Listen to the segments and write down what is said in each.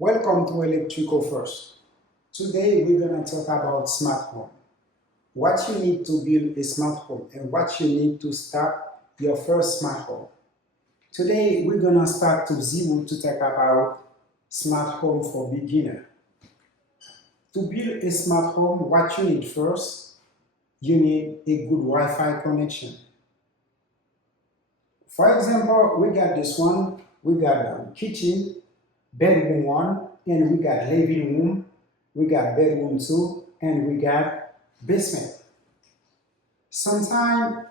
Welcome to Electrico First. Today we're going to talk about smart home. What you need to build a smart home and what you need to start your first smart home. Today we're going to start to zero to talk about smart home for beginner. To build a smart home, what you need first, you need a good Wi-Fi connection. For example, we got this one, we got kitchen, bedroom one, and we got living room, we got bedroom two, and we got basement. Sometimes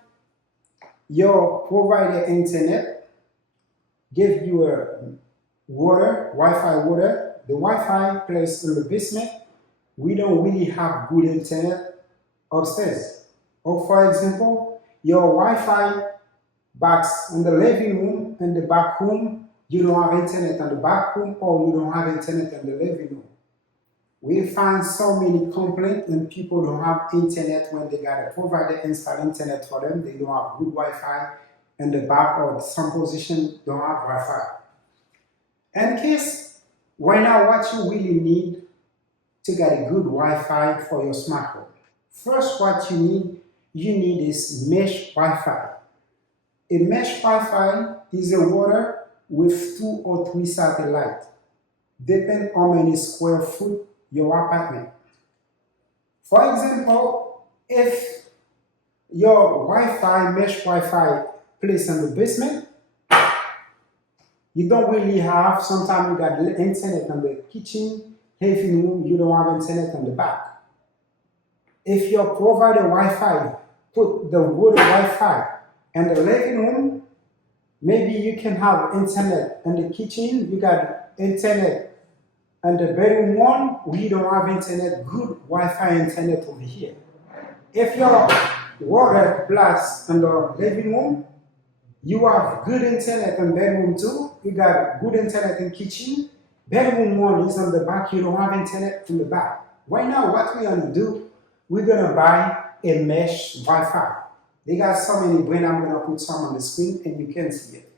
your provider internet give you a water, Wi-Fi water. The Wi-Fi placed in the basement, we don't really have good internet upstairs. Or for example, your Wi-Fi box in the living room and the back room, you don't have internet in the back room or you don't have internet in the living room. We find so many complaints when people don't have internet when they got a provider install internet for them. They don't have good Wi-Fi in the back or some position don't have Wi-Fi. In case, right now what you really need to get a good Wi-Fi for your smart home. First, what you need is mesh Wi-Fi. A mesh Wi-Fi is a router with 2 or 3 satellites, depend how many square foot your apartment. For example, if your Wi-Fi, mesh Wi-Fi placed in the basement, you don't really have, sometimes you got internet in the kitchen, living room, you don't have internet in the back. If your provider Wi-Fi put the router Wi-Fi in the living room, maybe you can have internet in the kitchen, you got internet in the bedroom one, we don't have internet, good Wi-Fi internet over here. If your water plus in the living room, you have good internet in bedroom two, you got good internet in kitchen, bedroom one is on the back, you don't have internet in the back. Right now, what we're gonna do, we're gonna buy a mesh Wi-Fi. They got so many brands, I'm gonna put some on the screen and you can see it.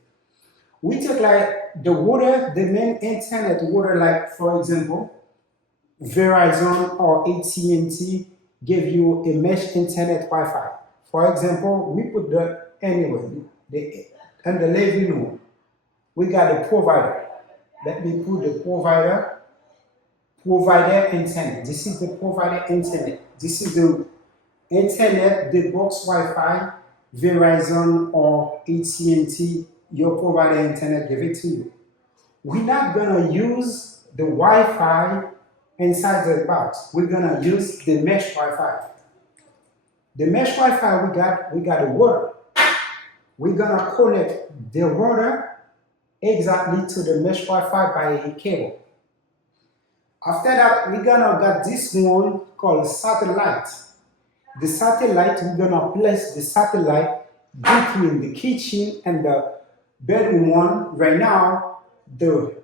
We take like the water, the main internet water, like for example, Verizon or AT&T give you a mesh internet Wi-Fi. For example, we put in the living room, we got a provider. Let me put the provider internet. This is the provider internet. This is the internet, the box Wi-Fi, Verizon or AT&T, your provider internet give it to you. We're not gonna use the Wi-Fi inside the box. We're gonna use the mesh Wi-Fi. The mesh Wi-Fi we got a router. We're gonna connect the router exactly to the mesh Wi-Fi by a cable. After that, we're gonna get this one called satellite. The satellite, we're gonna place the satellite between the kitchen and the bedroom one. Right now, the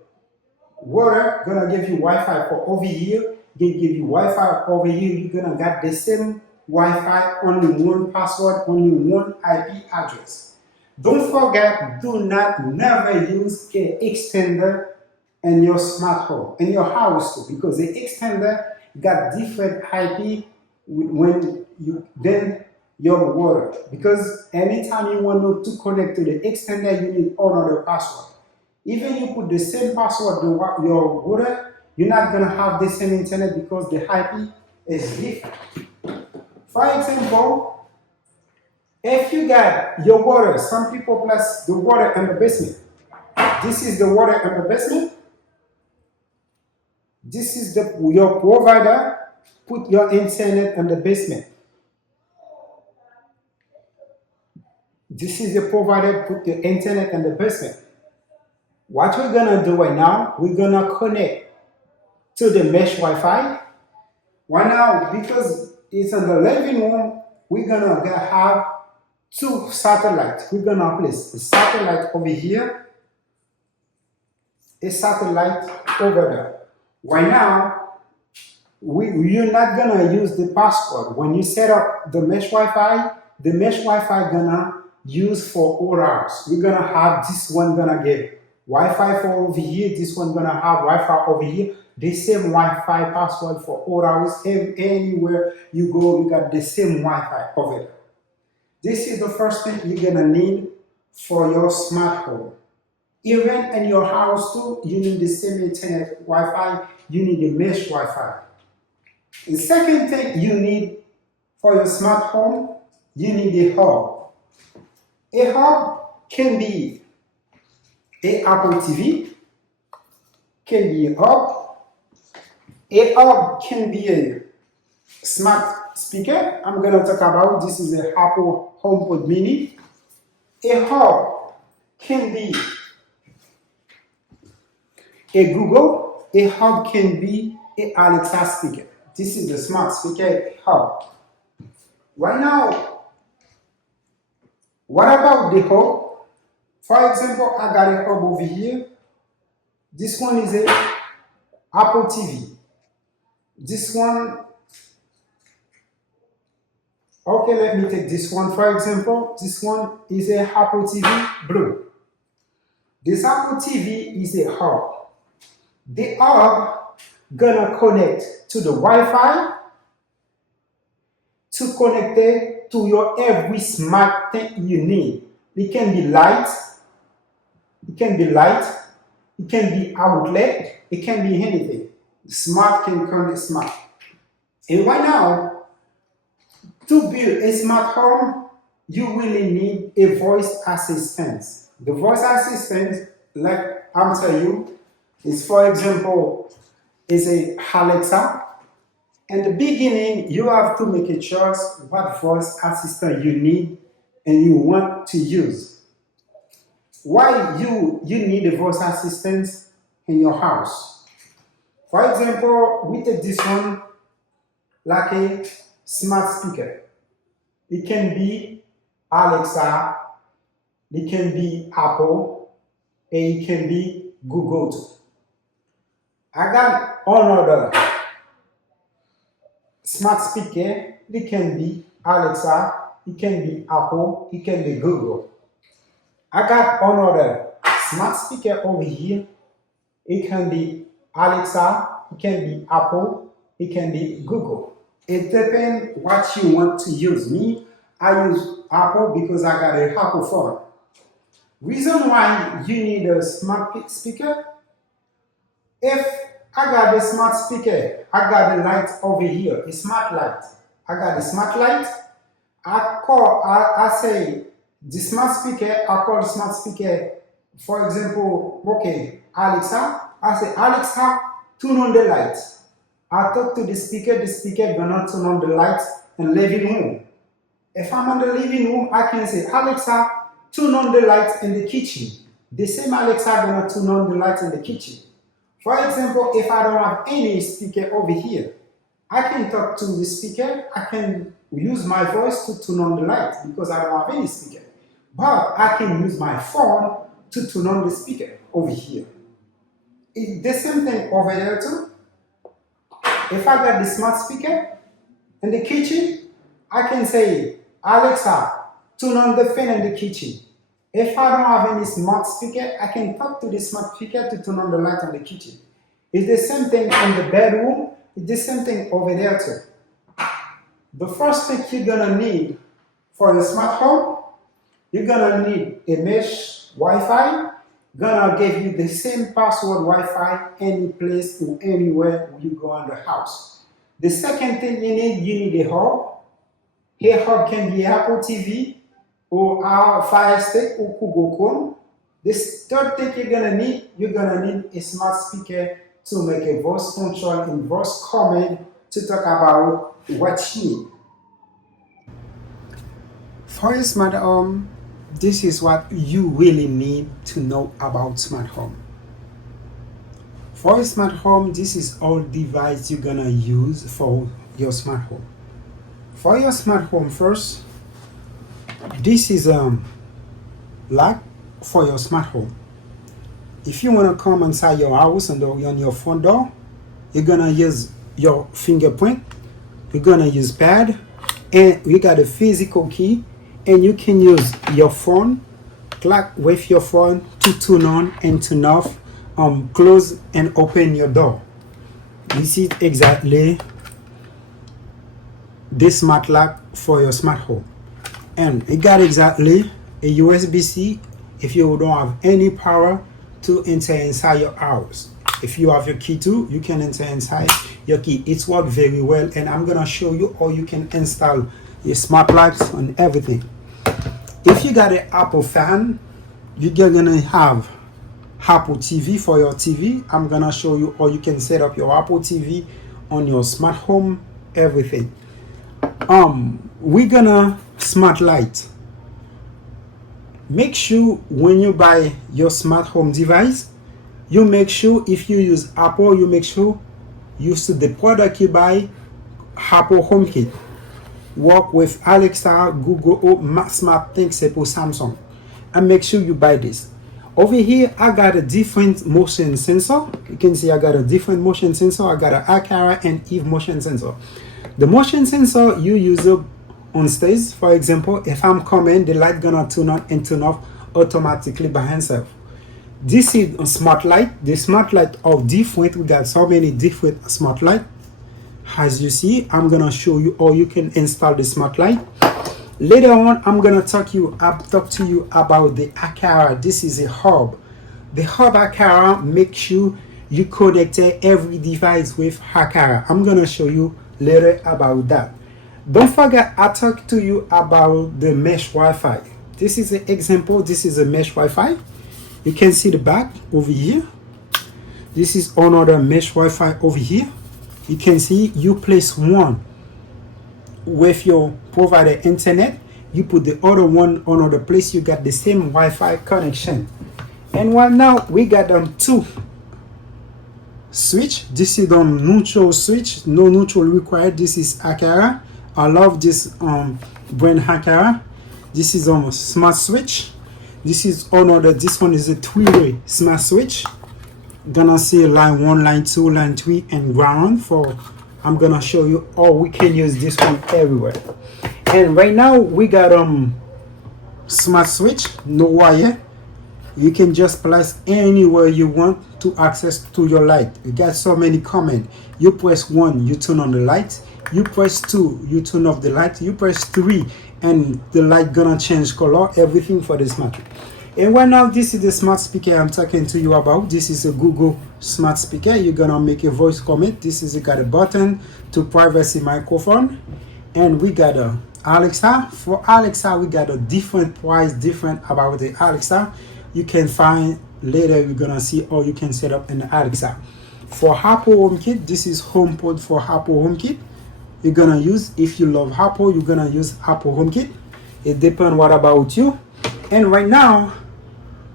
water gonna give you Wi-Fi for over here. They give you Wi-Fi over here. You're gonna get the same Wi-Fi, only one password, only one IP address. Don't forget, do not never use the extender in your smart home, in your house too, because the extender got different IP when you then your water. Because anytime you want to connect to the extender, you need another password. Even you put the same password to your water, you're not gonna have the same internet because the IP is different. For example, if you got your water, some people place the water in the basement. This is the water in the basement. This is your provider put your internet in the basement. This is the provider put the internet in the basement. What we're gonna do right now, we're gonna connect to the mesh Wi-Fi. Right now, because it's in the living room, we're gonna have 2 satellites. We're gonna place a satellite over here, a satellite over there. Right now, you're not gonna use the password. When you set up the mesh Wi-Fi, gonna use for all hours. We're gonna have this one gonna give Wi-Fi for over here. This one gonna have Wi-Fi over here. The same Wi-Fi password for all hours. Anywhere you go, you got the same Wi-Fi over there. This is the first thing you're gonna need for your smart home. Even in your house too, you need the same internet Wi-Fi. You need the mesh Wi-Fi. The second thing you need for your smart home, you need a hub. A hub can be a Apple TV, can be a hub. A hub can be a smart speaker. I'm gonna talk about this is a Apple HomePod Mini. A hub can be a Google. A hub can be a Alexa speaker. This is the smart speaker hub. Right now, what about the hub? For example, I got a hub over here. This one is a Apple TV. This one, okay, let me take this one. For example, this one is a Apple TV Blue. This Apple TV is a hub. The hub gonna connect to the Wi-Fi to connect it to your every smart thing you need. It can be light, it can be outlet, it can be anything. Smart can connect smart. And right now, to build a smart home, you really need a voice assistant. The voice assistant, like I'm telling you, is for example, is a Alexa. In the beginning, you have to make a choice what voice assistant you need and you want to use. Why you need a voice assistant in your house? For example, we take this one like a smart speaker. It can be Alexa, it can be Apple, and it can be Google too. I got another smart speaker. It can be Alexa, it can be Apple, it can be Google. I got another smart speaker over here. It can be Alexa, it can be Apple, it can be Google. It depends what you want to use. Me, I use Apple because I got an Apple phone. Reason why you need a smart speaker, if I got the smart speaker, I got the light over here, a smart light. I got the smart light. I say the smart speaker, I call the smart speaker, for example, okay, Alexa. I say, Alexa, turn on the light. I talk to the speaker gonna turn on the light in the living room. If I'm in the living room, I can say, Alexa, turn on the light in the kitchen. The same Alexa gonna turn on the light in the kitchen. For example, if I don't have any speaker over here, I can talk to the speaker, I can use my voice to turn on the light because I don't have any speaker. But I can use my phone to turn on the speaker over here. It's the same thing over there too. If I got the smart speaker in the kitchen, I can say, Alexa, turn on the fan in the kitchen. If I don't have any smart speaker, I can talk to the smart speaker to turn on the light in the kitchen. It's the same thing in the bedroom. It's the same thing over there too. The first thing you're gonna need for your smart home, you're gonna need a mesh Wi-Fi. Gonna give you the same password Wi-Fi any place or anywhere you go in the house. The second thing you need a hub. A hub can be Apple TV or our Fire Stick or Google Chrome. This third thing you're gonna need a smart speaker to make a voice control and voice command to talk about what you need. For a smart home, this is what you really need to know about smart home. For a smart home, this is all device you're gonna use for your smart home. For your smart home first, this is lock for your smart home. If you wanna come inside your house and on your front door, you're gonna use your fingerprint, you're gonna use pad, and you got a physical key, and you can use your phone clock with your phone to turn on and turn off, close and open your door. This is exactly the smart lock for your smart home. And it got exactly a USB-C if you don't have any power to enter inside your house. If you have your key too, you can enter inside your key. It's worked very well, and I'm gonna show you how you can install your smart locks on everything. If you got an Apple fan, you're gonna have Apple TV for your TV. I'm gonna show you how you can set up your Apple TV on your smart home, everything. We're gonna smart light. Make sure when you buy your smart home device, you make sure if you use Apple, you make sure you see the product you buy, Apple HomeKit. Work with Alexa, Google, or Smart Things for Samsung, and make sure you buy this. Over here, I got a different motion sensor. You can see I got a different motion sensor. I got an Akara and Eve motion sensor. The motion sensor you use it on stage. For example, if I'm coming, the light gonna turn on and turn off automatically by itself. This is a smart light. The smart light are different. We got so many different smart light. As you see, I'm gonna show you how you can install the smart light. Later on, I'm gonna talk to you about the Akara. This is a hub. The hub Akara makes sure you connect every device with Akara. I'm gonna show you later about that. Don't forget, I talked to you about the mesh Wi-Fi. This is an example. This is a mesh Wi-Fi. You can see the back over here. This is another mesh Wi-Fi over here. You can see you place one with your provider internet. You put the other one on another place. You got the same Wi-Fi connection. And right now we got two switch. This is the neutral switch. No neutral required. This is Akara. I love this brand Akara. This is smart switch. This is another. This one is a three-way smart switch. Gonna see line 1, line 2, line 3, and ground. For I'm gonna show you how we can use this one everywhere. And right now we got smart switch, no wire. You can just place anywhere you want to access to your light. You got so many commands. You press 1, you turn on the light. You press 2, you turn off the light. You press 3, and the light gonna change color. Everything for the smart. And right now, this is the smart speaker I'm talking to you about. This is a Google smart speaker. You're gonna make a voice comment. This is got a button to privacy microphone, and we got a Alexa. For Alexa, we got a different price, different about the Alexa. You can find later. We're gonna see how you can set up an Alexa. For Apple HomeKit, this is HomePod for Apple HomeKit. You're gonna use, if you love Apple, you're gonna use Apple HomeKit. It depends what about you. And right now,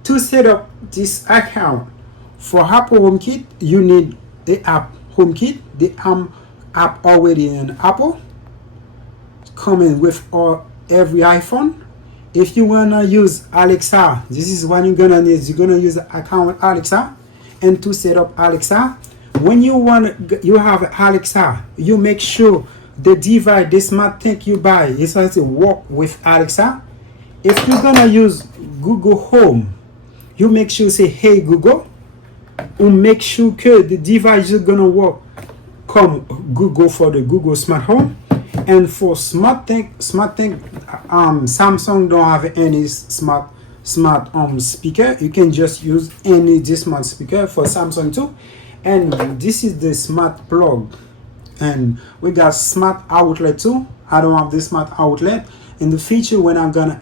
to set up this account for Apple HomeKit, you need the app HomeKit. The app already in Apple, coming with every iPhone. If you wanna use Alexa, this is what you're gonna need. You're gonna use the account with Alexa, and to set up Alexa, when you have Alexa, you make sure the device, the smart thing you buy, is going to work with Alexa. If you're gonna use Google Home, you make sure say hey Google, or make sure que the device is gonna work come Google for the Google Smart Home. And for smart thing, Samsung don't have any smart speaker. You can just use any this smart speaker for Samsung too. And this is the smart plug, and we got smart outlet too. I don't have this smart outlet. In the future, when I'm gonna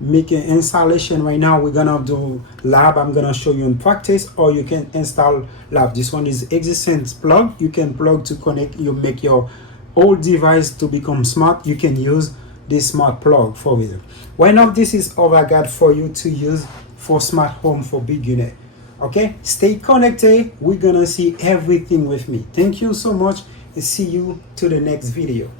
make an installation, right now we're gonna do lab. I'm gonna show you in practice, or you can install lab. This one is existing plug. You can plug to connect. You make your old device to become smart. You can use this smart plug for it. Right now, this is all I got for you to use for smart home for beginner. Okay, stay connected. We're gonna see everything with me. Thank you so much, and see you to the next video.